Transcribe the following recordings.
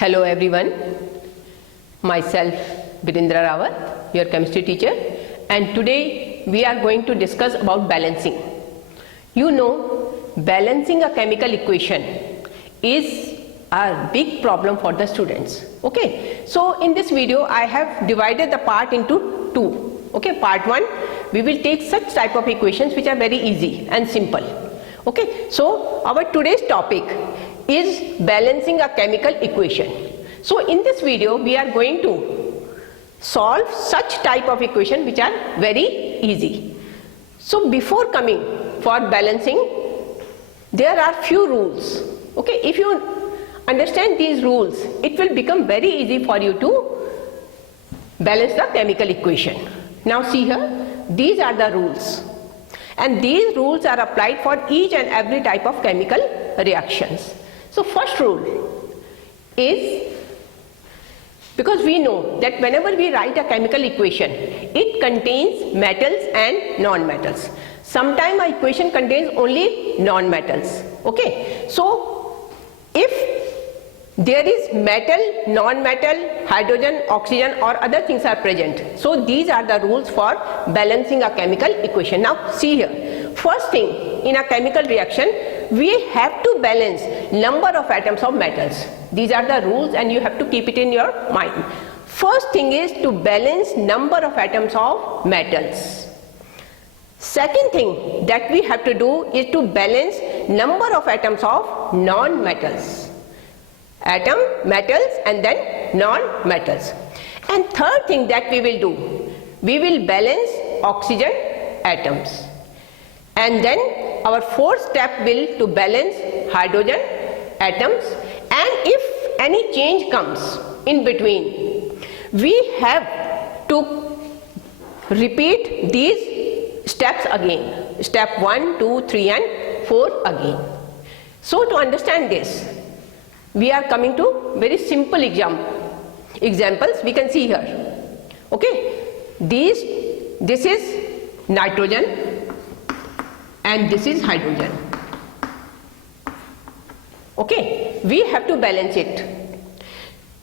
Hello everyone, myself Virendra Rawat, your chemistry teacher, and today we are going to discuss about balancing. You know, balancing a chemical equation is a big problem for the students. Okay, so in this video I have divided the part into two. Okay, part 1 we will take such type of equations which are very easy and simple. Okay, so our today's topic is balancing a chemical equation. So in this video we are going to solve such type of equation which are very easy. So before coming for balancing, there are few rules. Okay, if you understand these rules, it will become very easy for you to balance the chemical equation. Now see here, these are the rules, and these rules are applied for each and every type of chemical reactions. So first rule is, because we know that whenever we write a chemical equation, it contains metals and non-metals. Sometimes a equation contains only non-metals. Okay, so if there is metal, non-metal, hydrogen, oxygen or other things are present, so these are the rules for balancing a chemical equation. Now see here, first thing, in a chemical reaction we have to balance number of atoms of metals. These are the rules and you have to keep it in your mind. First thing is to balance number of atoms of metals. Second thing that we have to do is to balance number of atoms of non-metals. Atom, metals and then non-metals. And third thing that we will do, we will balance oxygen atoms. And then our fourth step will to balance hydrogen atoms, and if any change comes in between, we have to repeat these steps again, step 1, 2, 3 and 4 again. So to understand this, we are coming to very simple examples we can see here. Okay, this is nitrogen and this is hydrogen. Okay, we have to balance it,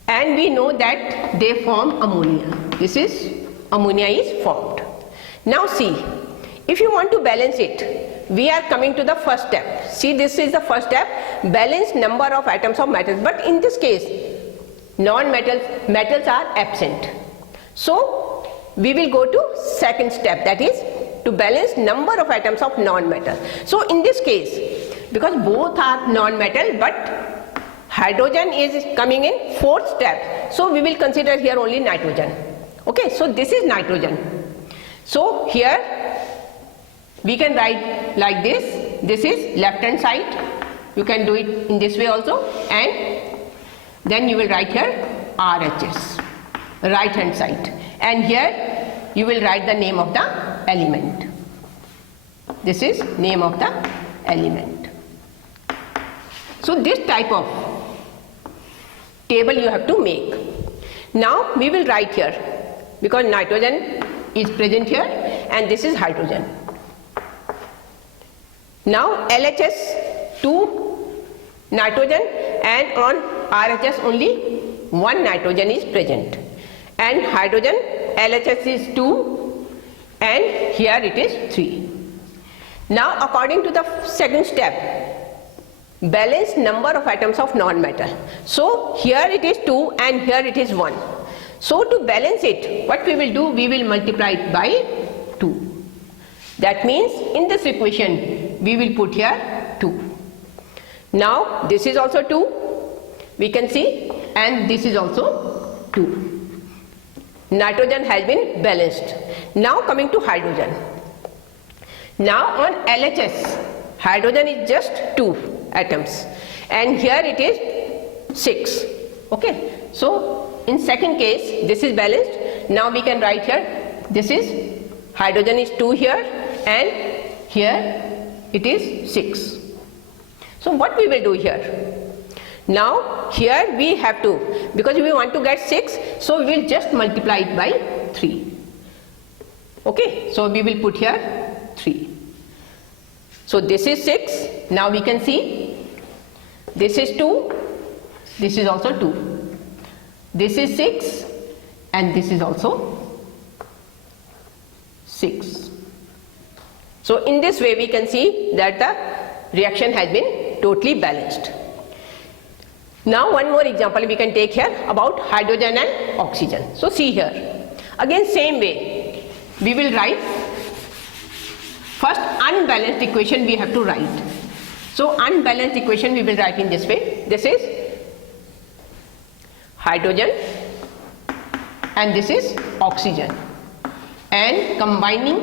and we know that they form ammonia. This is ammonia is formed. Now see, if you want to balance it, we are coming to the first step. See, this is the first step, balance number of atoms of metals, but in this case metals are absent. So we will go to second step, that is to balance number of atoms of non-metal. So in this case, because both are non-metal but hydrogen is coming in fourth step, so we will consider here only nitrogen. Okay, so this is nitrogen. So here we can write like this. This is left hand side. You can do it in this way also, and then you will write here RHS, right hand side, and here you will write the name of the element. This is name of the element. So this type of table you have to make. Now we will write here, because nitrogen is present here and this is hydrogen. Now LHS 2 nitrogen, and on RHS only one nitrogen is present, and hydrogen LHS is 2 and here it is 3. Now according to the second step, balance number of atoms of non-metal. So here it is 2 and here it is 1. So to balance it, what we will do, we will multiply it by 2. That means in this equation we will put here 2. Now this is also 2, we can see, and this is also 2. Nitrogen has been balanced. Now coming to hydrogen. Now on LHS, hydrogen is just 2 atoms and here it is 6. Okay, so in second case this is balanced. Now we can write here, this is hydrogen is 2 here and here it is 6. So what we will do here, now here we have to, because we want to get 6, so we will just multiply it by 3. Okay, so we will put here 3. So this is 6. Now we can see this is 2, this is also 2. this is 6 and this is also 6. So in this way we can see that the reaction has been totally balanced. Now one more example we can take here about hydrogen and oxygen. So see here, again same way we will write first unbalanced equation we have to write. So unbalanced equation we will write in this way. This is hydrogen and this is oxygen, and combining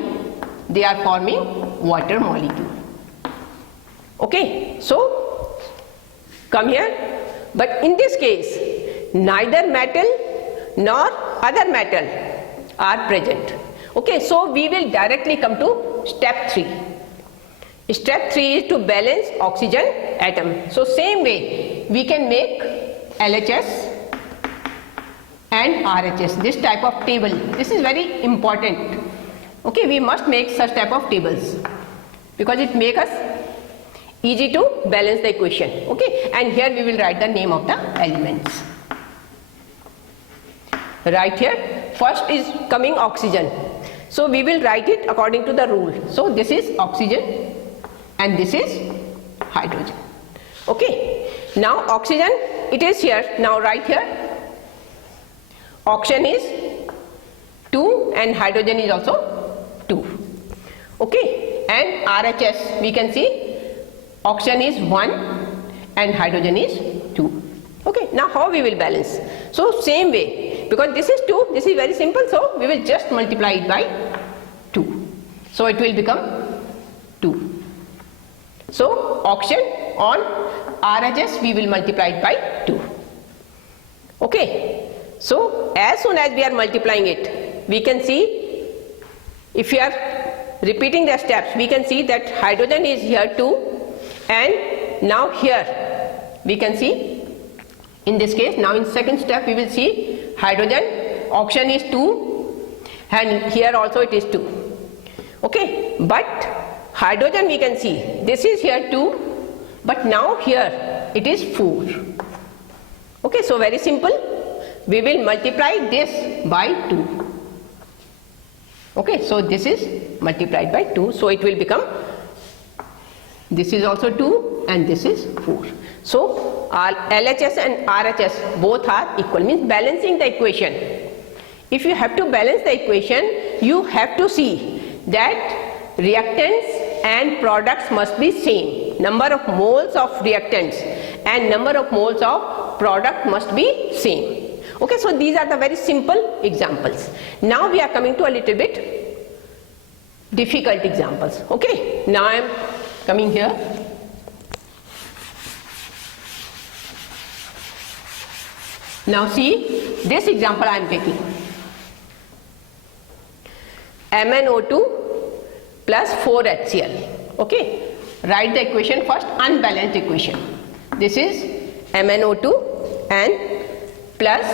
they are forming water molecule. Okay, so come here, but in this case neither metal nor other metal are present. Okay, so we will directly come to step 3. Step 3 is to balance oxygen atom. So same way we can make LHS and RHS, this type of table. This is very important. Okay, we must make such type of tables because it makes us easy to balance the equation. Okay, and here we will write the name of the elements. Right here, first is coming oxygen. So we will write it according to the rule. So this is oxygen and this is hydrogen. Okay, now oxygen it is here. Now right here, oxygen is 2 and hydrogen is also 2. Okay, and RHS we can see oxygen is 1 and hydrogen is 2. Okay, now how we will balance? So same way, because this is 2, this is very simple, so we will just multiply it by 2. So it will become 2. So oxygen on RHS we will multiply it by 2. Okay, so as soon as we are multiplying it, we can see, if we are repeating the steps, we can see that hydrogen is here 2, and now here we can see, in this case, now in second step we will see hydrogen, oxygen is 2 and here also it is 2. Okay, but hydrogen we can see, this is here 2, but now here it is 4. Okay, so very simple, we will multiply this by 2. Okay, so this is multiplied by 2, so it will become, this is also 2 and this is 4. So our LHS and RHS both are equal, means balancing the equation. If you have to balance the equation, you have to see that reactants and products must be same. Number of moles of reactants and number of moles of product must be same. Okay, so these are the very simple examples. Now we are coming to a little bit difficult examples. Okay, now I am coming here. Now see, this example I am taking. MnO2 plus 4HCl. Okay, write the equation first, unbalanced equation. This is MnO2 and plus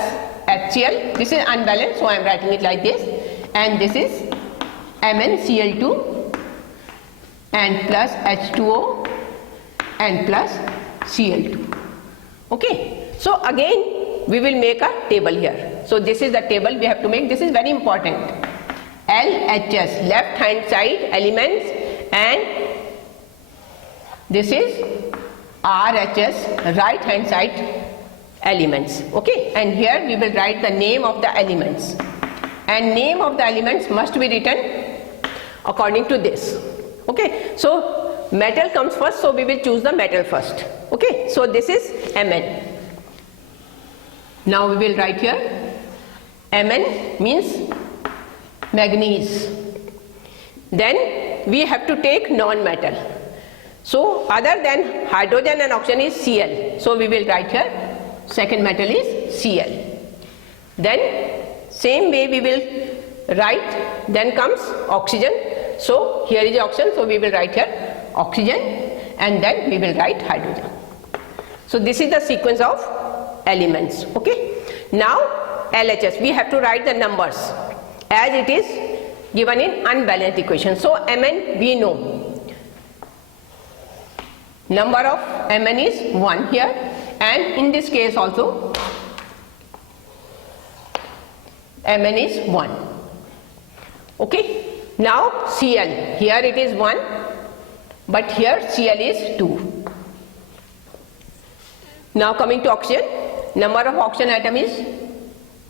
HCl. This is unbalanced, so I am writing it like this. And this is MnCl2 and plus H2O and plus Cl2. Okay, so again we will make a table here. So this is the table we have to make. This is very important. LHS, left hand side elements, and this is RHS, right hand side elements. Okay, and here we will write the name of the elements, and name of the elements must be written according to this. Okay, so metal comes first, so we will choose the metal first. Okay, so this is Mn. Now we will write here, Mn means manganese. Then we have to take non-metal. So other than hydrogen and oxygen is Cl. So we will write here, second metal is Cl. Then same way we will write, then comes oxygen. So here is oxygen, so we will write here oxygen, and then we will write hydrogen. So this is the sequence of elements. Okay, now LHS, we have to write the numbers as it is given in unbalanced equation. So Mn we know, number of Mn is 1 here, and in this case also Mn is 1. Okay. Now Cl, here it is 1, but here Cl is 2. Now coming to oxygen, number of oxygen atom is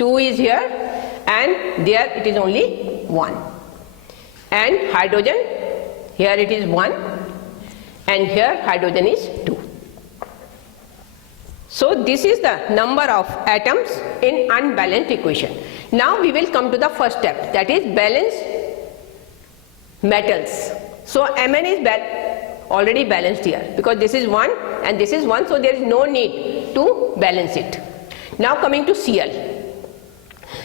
2 is here, and there it is only 1. And hydrogen, here it is 1, and here hydrogen is 2. So this is the number of atoms in unbalanced equation. Now we will come to the first step, that is balance metals. So Mn is already balanced here because this is 1 and this is 1, so there is no need to balance it. Now coming to Cl.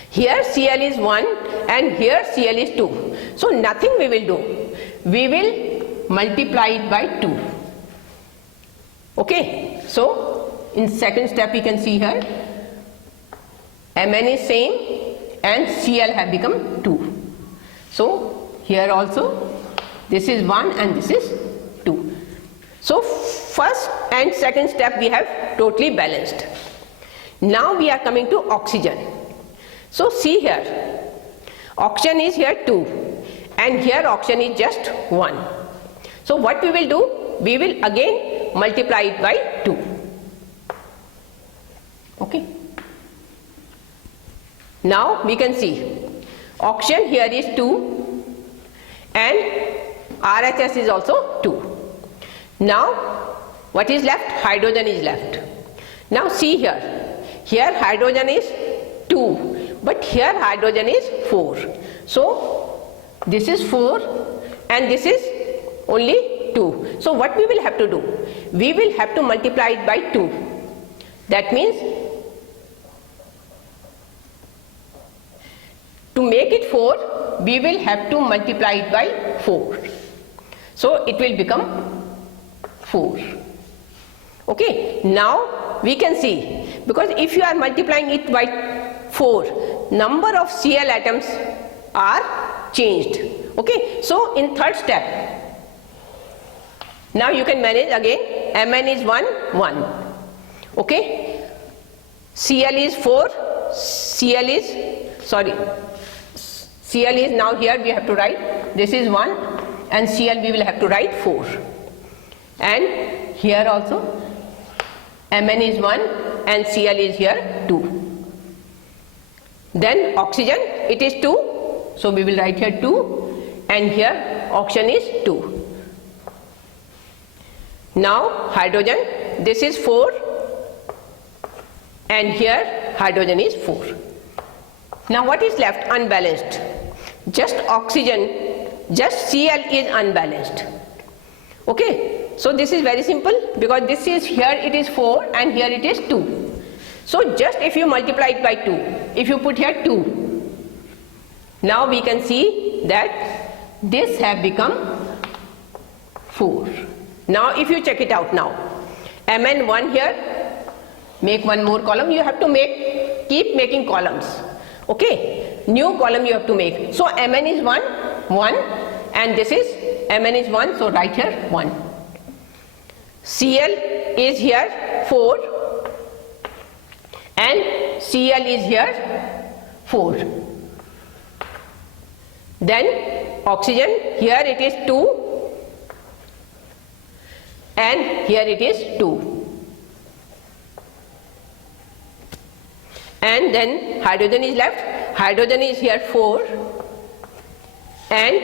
Here Cl is 1 and here Cl is 2. So nothing we will do. We will multiply it by 2. Okay. So in second step you can see here Mn is same and Cl have become 2. So here also this is 1 and this is 2. So first and second step we have totally balanced. Now we are coming to oxygen. So see here, oxygen is here 2 and here oxygen is just 1. So what we will do, we will again multiply it by 2. Okay. Now we can see oxygen here is 2 and RHS is also 2. Now what is left? Hydrogen is left. Now see here, here hydrogen is 2, but here hydrogen is 4. So this is 4 and this is only 2. So what we will have to do? We will have to multiply it by 2. That means to make it 4, we will have to multiply it by 4. So it will become 4. Okay. Now we can see, because if you are multiplying it by 4, number of Cl atoms are changed. Okay. So in third step, now you can manage again. Mn is 1, 1. Okay. Cl is 4, Cl is now here we have to write, this is 1 and Cl we will have to write 4. And here also Mn is 1 and Cl is here 2. Then oxygen, it is 2, so we will write here 2 and here oxygen is 2. Now hydrogen, this is 4 and here hydrogen is 4. Now what is left? Unbalanced. Just oxygen, just Cl is unbalanced. Okay. So this is very simple, because this is here it is 4 and here it is 2. So just if you multiply it by 2, if you put here 2, now we can see that this have become 4. Now if you check it out now, Mn1 here, make one more column, you have to keep making columns. Okay, new column you have to make. So Mn is 1, 1 and this is Mn is 1, so write here 1. Cl is here 4 and Cl is here 4. Then oxygen, here it is 2 and here it is 2. And then hydrogen is left, hydrogen is here 4 and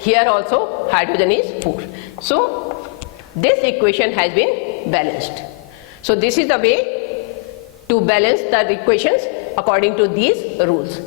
here also hydrogen is 4. So this equation has been balanced. So this is the way to balance the equations according to these rules.